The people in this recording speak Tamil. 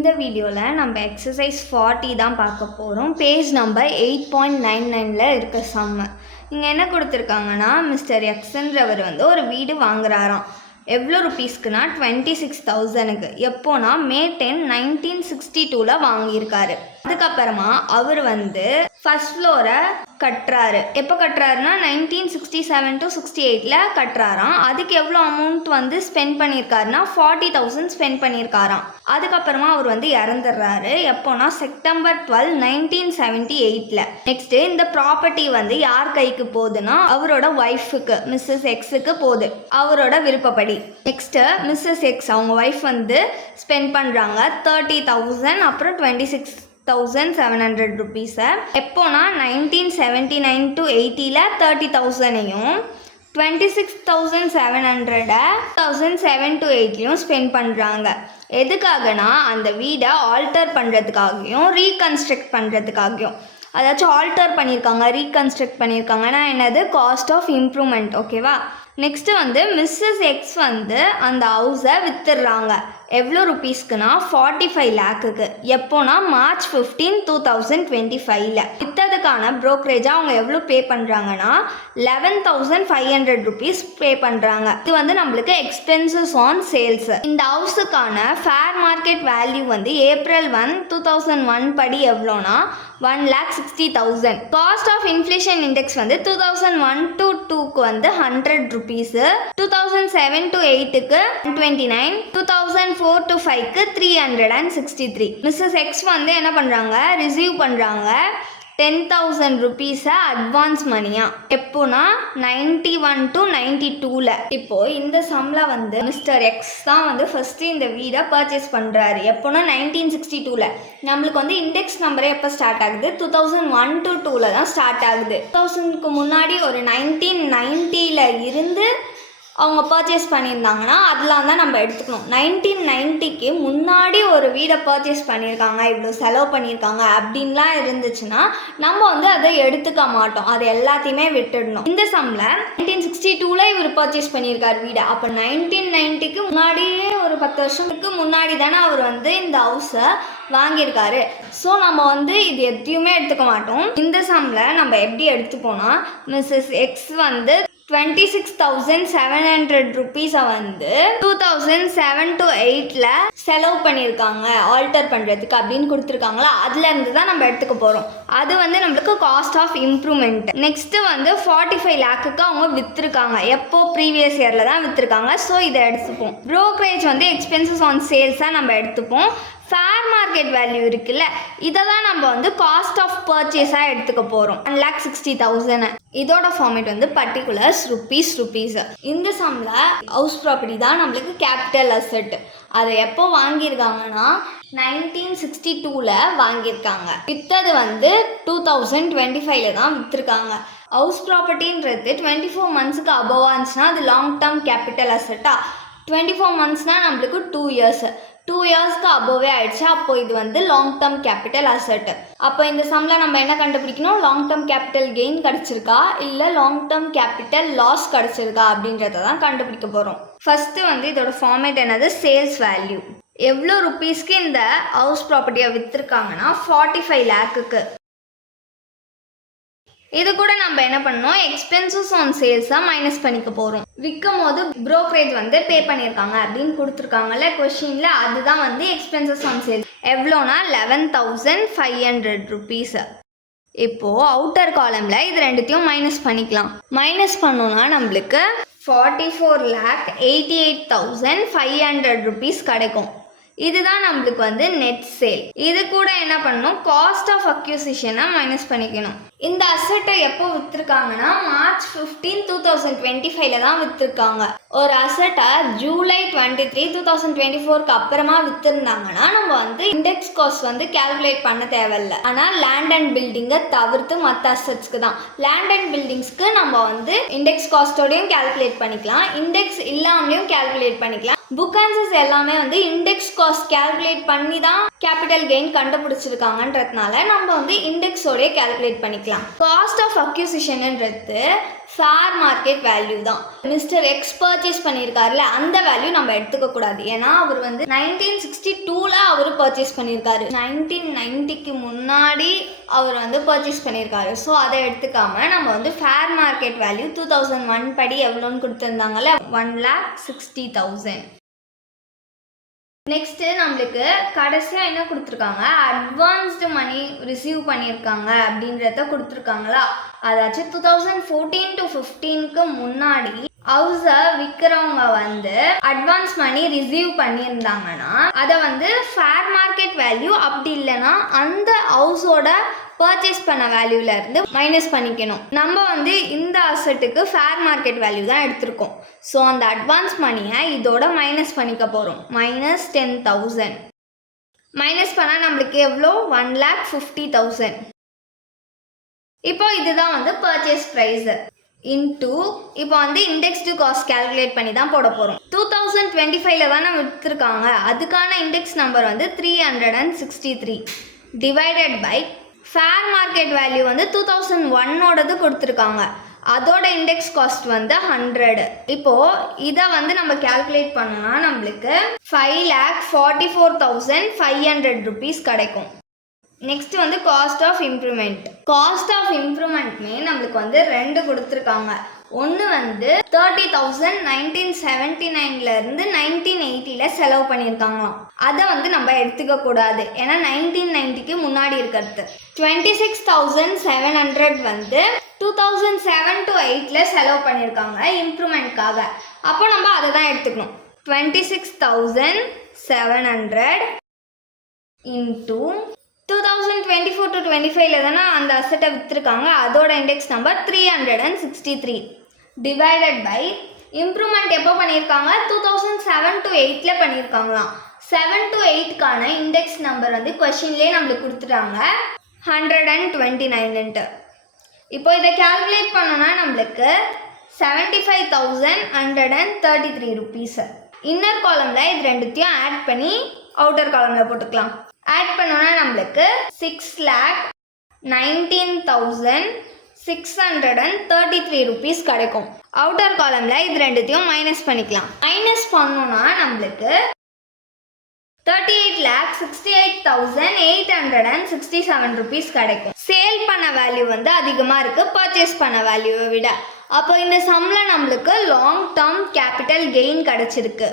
இந்த வீடியோவில் நம்ம எக்ஸசைஸ் 40 தான் பார்க்க போகிறோம். பேஜ் நம்பர் 8.99ல் இருக்க சம்மு. இங்கே என்ன கொடுத்துருக்காங்கன்னா, மிஸ்டர் எக்ஸ்ன்றவர் ஒரு வீடு வாங்குறாராம். எவ்வளோ ருபீஸ்க்குனா 26,000க்கு. எப்போனா May 10, 1962ல் வாங்கியிருக்காரு. அதுக்கப்புறமா அவர் ஃபர்ஸ்ட் ஃப்ளோரை கட்டுறாரு. எப்போ கட்டுறாருன்னா 1967 to 68ல் கட்டுறாராம். அதுக்கு எவ்வளோ அமௌண்ட் ஸ்பெண்ட் பண்ணியிருக்காருன்னா 40,000 ஸ்பெண்ட் பண்ணியிருக்காராம். அதுக்கப்புறமா அவர் இறந்துடுறாரு. எப்போனா September 12, 1978ல். நெக்ஸ்ட்டு இந்த ப்ராப்பர்ட்டி யார் கைக்கு போகுதுன்னா அவரோட ஒய்ஃபுக்கு, மிஸ்ஸஸ் எக்ஸுக்கு போகுது, அவரோட விருப்பப்படி. நெக்ஸ்ட்டு மிஸ்ஸஸ் எக்ஸ் அவங்க ஒய்ஃப் ஸ்பெண்ட் பண்ணுறாங்க 30,000, அப்புறம் 26,700 ருபீஸை. எப்போனா 1979 to 80ல் 30,000ஐயும் 26,700 2007 to 8லையும் ஸ்பெண்ட் பண்ணுறாங்க. எதுக்காகனா அந்த வீடை ஆல்டர் பண்ணுறதுக்காகவும் ரீகன்ஸ்ட்ரக்ட் பண்ணுறதுக்காகவும். அதாச்சும் ஆல்டர் பண்ணியிருக்காங்க, ரீகன்ஸ்ட்ரக்ட் பண்ணியிருக்காங்கன்னா என்னது, காஸ்ட் ஆஃப் இம்ப்ரூவ்மெண்ட். ஓகேவா. நெக்ஸ்ட்டு மிஸ்ஸஸ் எக்ஸ் அந்த ஹவுஸை விற்றுடுறாங்க. எவ்வளோ ருபீஸ்க்குனா 45 லேக்குக்கு. எப்போனா March 15, 2025ல். விற்றதுக்கான ப்ரோக்கரேஜாக அவங்க எவ்வளோ பே பண்ணுறாங்கன்னா 11,500 ருபீஸ் பே பண்ணுறாங்க. இது நம்மளுக்கு எக்ஸ்பென்சஸ் ஆன் சேல்ஸ். இந்த ஹவுஸுக்கான ஃபேர் மார்க்கெட் வேல்யூ April 1, 2001 படி எவ்வளோனா 1,60,000. Cost of inflation index 2001 to 2க்கு 100 ருபீஸு, 2007 to 8க்கு 129, 2004 to 5க்கு 363. மிஸ்ஸஸ் எக்ஸ் என்ன பண்ணுறாங்க, ரிசீவ் பண்ணுறாங்க 10,000 ருபீஸை அட்வான்ஸ் மணியா. எப்போனா 91 to 92ல். இப்போது இந்த சம்மில் மிஸ்டர் எக்ஸ் தான் ஃபஸ்ட்டு இந்த வீடை பர்ச்சேஸ் பண்ணுறாரு. எப்போனா 1962ல். நம்மளுக்கு இண்டெக்ஸ் நம்பரே எப்போ ஸ்டார்ட் ஆகுது, 2001 to 2ல் தான் ஸ்டார்ட் ஆகுது. 2000க்கு முன்னாடி ஒரு 1990ல் இருந்து அவங்க பர்ச்சேஸ் பண்ணியிருந்தாங்கன்னா அதெல்லாம் தான் நம்ம எடுத்துக்கணும். 1990க்கு முன்னாடி ஒரு வீடை பர்ச்சேஸ் பண்ணியிருக்காங்க, இவ்வளோ செலவு பண்ணியிருக்காங்க அப்படின்லாம் இருந்துச்சுன்னா நம்ம அதை எடுத்துக்க மாட்டோம், அது எல்லாத்தையுமே விட்டுடணும். இந்த சம்மில் 1962ல் இவர் பர்ச்சேஸ் பண்ணியிருக்கார் வீடை. அப்போ 1990க்கு முன்னாடியே ஒரு 10 வருஷத்துக்கு முன்னாடி தானே அவர் இந்த ஹவுஸை வாங்கியிருக்காரு. ஸோ நம்ம இது எதையுமே எடுத்துக்க மாட்டோம். இந்த சம்மில் நம்ம எப்படி எடுத்துப்போனா, மிஸ்ஸஸ் எக்ஸ் 26,700 ருபீஸை 2007 to 8ல் செலவு பண்ணியிருக்காங்க ஆல்டர் பண்ணுறதுக்கு அப்படின்னு கொடுத்துருக்காங்களா, அதுலேருந்து தான் நம்ம எடுத்துக்க போகிறோம். அது நம்மளுக்கு காஸ்ட் ஆஃப் இம்ப்ரூவ்மெண்ட். நெக்ஸ்ட்டு 45 லேக்குக்கு அவங்க விற்றுருக்காங்க. எப்போ, ப்ரீவியஸ் இயரில் தான் விற்றுருக்காங்க. ஸோ இதை எடுத்துப்போம். ப்ரோக்கரேஜ் எக்ஸ்பென்சஸ் ஆன் சேல்ஸாக நம்ம எடுத்துப்போம். ஃபேர் மார்க்கெட் வேல்யூ இருக்குல்ல, இதை தான் நம்ம காஸ்ட் ஆஃப் பர்ச்சேஸாக எடுத்துக்க போகிறோம். 1,60,000. இதோட ஃபார்மேட் பர்டிகுலர்ஸ் ருபீஸ். இந்த சம்மில் ஹவுஸ் ப்ராப்பர்ட்டி தான் நம்மளுக்கு கேபிட்டல் அசெட். அதை எப்போ வாங்கியிருக்காங்கன்னா 1962ல் வாங்கியிருக்காங்க. விற்றது 2025ல் தான் விற்றுருக்காங்க. ஹவுஸ் ப்ராப்பர்ட்டின்றது 24 மந்த்ஸுக்கு அபோவாக இருந்துச்சுன்னா அது லாங் டேர்ம் கேபிட்டல் அசெட்டா. 24 மந்த்ஸ்னால் நம்மளுக்கு 2 இயர்ஸ். 2 இயர்ஸ்க்கு அபோவே ஆயிடுச்சு. அப்போ இது லாங் டேர்ம் கேபிட்டல் அசெட். அப்போ இந்த சம்மில் நம்ம என்ன கண்டுபிடிக்கணும், லாங் டேர்ம் கேபிட்டல் கெயின் கிடச்சிருக்கா இல்லை லாங் டேர்ம் கேபிட்டல் லாஸ் கிடச்சிருக்கா அப்படின்றத தான் கண்டுபிடிக்க போகிறோம். ஃபஸ்ட்டு இதோட ஃபார்மேட் என்னது, சேல்ஸ் வேல்யூ. எவ்வளோ ருபீஸ்க்கு இந்த ஹவுஸ் ப்ராப்பர்ட்டியை விற்றுருக்காங்கன்னா 45 லேக்குக்கு. இது கூட நம்ம என்ன பண்ணோம், எக்ஸ்பென்சஸ் ஆன் சேல்ஸாக மைனஸ் பண்ணிக்க போகிறோம். விற்கும் போது ப்ரோக்கரேஜ் பே பண்ணியிருக்காங்க அப்படின்னு கொடுத்துருக்காங்கல்ல கொஷினில், அதுதான் எக்ஸ்பென்சஸ் ஆன் சேல்ஸ். எவ்வளோனா 11,500 ருபீஸ். இப்போது அவுட்டர் காலமில் இது ரெண்டுத்தையும் மைனஸ் பண்ணிக்கலாம். மைனஸ் பண்ணோன்னா நம்மளுக்கு 44,88,500 ருபீஸ் கிடைக்கும். இதுதான் நம்மளுக்கு நெட் சேல். இது கூட என்ன பண்ணணும், காஸ்ட் ஆஃப் அக்யூசிஷனை மைனஸ் பண்ணிக்கணும். இந்த அசெட்டை எப்போ விற்றுருக்காங்கன்னா March 15, 2025ல் தான் விற்றுருக்காங்க. ஒரு அசெட்டை July 23, 2024க்கு அப்புறமா விற்றுருந்தாங்கன்னா நம்ம இண்டெக்ஸ் காஸ்ட் கேல்குலேட் பண்ண தேவையில்லை. ஆனால் லேண்ட் அண்ட் பில்டிங்கை தவிர்த்து மற்ற அசெட்ஸ்க்கு தான். லேண்ட் அண்ட் பில்டிங்ஸ்க்கு நம்ம இண்டெக்ஸ் காஸ்ட்டோடையும் கேல்குலேட் பண்ணிக்கலாம், இண்டெக்ஸ் இல்லாமலையும் கேல்குலேட் பண்ணிக்கலாம். புக் ஆன்சர்ஸ் எல்லாமே வந்து இண்டெக்ஸ் காஸ்ட் கேல்குலேட் பண்ணி தான் கேபிட்டல் கெயின் கண்டுபிடிச்சிருக்காங்கன்றதுனால நம்ம வந்து இண்டெக்ஸோடய கேல்குலேட் பண்ணிக்கலாம். காஸ்ட் ஆஃப் அக்யூசிஷன்ன்றது ஃபேர் மார்க்கெட் வேல்யூ தான். மிஸ்டர் எக்ஸ் பர்ச்சேஸ் பண்ணியிருக்காருல அந்த வேல்யூ நம்ம எடுத்துக்க கூடாது. ஏன்னா அவர் வந்து 1962ல் அவர் பர்ச்சேஸ் பண்ணியிருக்காரு. 1990க்கு முன்னாடி அவர் வந்து பர்ச்சேஸ் பண்ணியிருக்காரு. ஸோ அதை எடுத்துக்காம நம்ம வந்து ஃபேர் மார்க்கெட் வேல்யூ 2001 படி எவ்வளோன்னு கொடுத்துருந்தாங்கல்ல 1,60,000. நெக்ஸ்ட்டு நம்மளுக்கு கடைசியாக என்ன கொடுத்துருக்காங்க, அட்வான்ஸ்டு மணி ரிசீவ் பண்ணியிருக்காங்க அப்படின்றத கொடுத்துருக்காங்களா. அதாச்சும் 2014 to 15க்கு முன்னாடி ஹவுஸை விற்கிறவங்க வந்து அட்வான்ஸ் மணி ரிசீவ் பண்ணியிருந்தாங்கன்னா அதை வந்து ஃபேர் மார்க்கெட் வேல்யூ, அப்படி இல்லைன்னா அந்த ஹவுஸோட பர்ச்சேஸ் பண்ண வேல்யூல இருந்து மைனஸ் பண்ணிக்கணும். நம்ம வந்து இந்த அசட்டுக்கு ஃபேர் மார்க்கெட் வேல்யூ தான் எடுத்திருக்கோம். ஸோ அந்த அட்வான்ஸ் மணியை இதோட மைனஸ் பண்ணிக்க போகிறோம். -10,000 மைனஸ் பண்ணால் நம்மளுக்கு எவ்வளோ 1,50,000. இப்போ இதுதான் வந்து பர்ச்சேஸ் ப்ரைஸு இன்டூ இப்போ வந்து இண்டெக்ஸ்டு காஸ்ட் கேல்குலேட் பண்ணி தான் போட போகிறோம். 2025ல் தான் நம்ம விற்றுருக்காங்க, அதுக்கான இண்டெக்ஸ் நம்பர் வந்து 363 divided by fair market value வந்து 2001ஓடது கொடுத்துருக்காங்க, அதோட இண்டெக்ஸ் காஸ்ட் வந்து 100. இப்போது இதை வந்து நம்ம கேல்குலேட் பண்ணோன்னா நம்மளுக்கு 5,44,500 rupees கிடைக்கும். நெக்ஸ்ட் வந்து cost of improvement. Cost of இம்ப்ரூவ்மெண்ட்மே நம்மளுக்கு வந்து 2 கொடுத்துருக்காங்க. ஒன்று வந்து 30,000 1979லேருந்து 1980ல் செலவு பண்ணியிருக்காங்களாம். அதை வந்து நம்ம எடுத்துக்க கூடாது, ஏன்னா 1990க்கு முன்னாடி இருக்கிறது. 26,700 வந்து 2007 to 8ல் செலவு பண்ணியிருக்காங்க இம்ப்ரூவ்மெண்ட்காக. அப்போ நம்ம அதை தான் எடுத்துக்கணும். 26,700 இன்டூ 2024 to 25ல் தானே அந்த அசட்டை விற்றுருக்காங்க, அதோட index number 363 divided by improvement எப்போ பண்ணியிருக்காங்க 2007 to 8ல் பண்ணியிருக்காங்களாம். 7 to 8க்கான இண்டெக்ஸ் நம்பர் வந்து கொஷின்லேயே நம்மளுக்கு கொடுத்துட்டாங்க 129. இப்போ இதை கேல்குலேட் பண்ணோன்னா நம்மளுக்கு 75,133 rupees. இன்னர் காலமில் இது ரெண்டுத்தையும் ஆட் பண்ணி அவுட்டர் காலமில் போட்டுக்கலாம். ஆட் பண்ணோன்னா நம்மளுக்கு 6,19,633 rupees கிடைக்கும். அவுட்டர் காலமில் இது ரெண்டுத்தையும் மைனஸ் பண்ணிக்கலாம். மைனஸ் பண்ணோன்னா நம்மளுக்கு 38,68,867 rupees கிடைக்கும். சேல் பண்ண வேல்யூ வந்து அதிகமாக இருக்குது பர்ச்சேஸ் பண்ண வேல்யூவை விட. அப்போ இந்த சம்மில் நம்மளுக்கு லாங் டேர்ம் கேபிட்டல் கெயின் கிடச்சிருக்கு.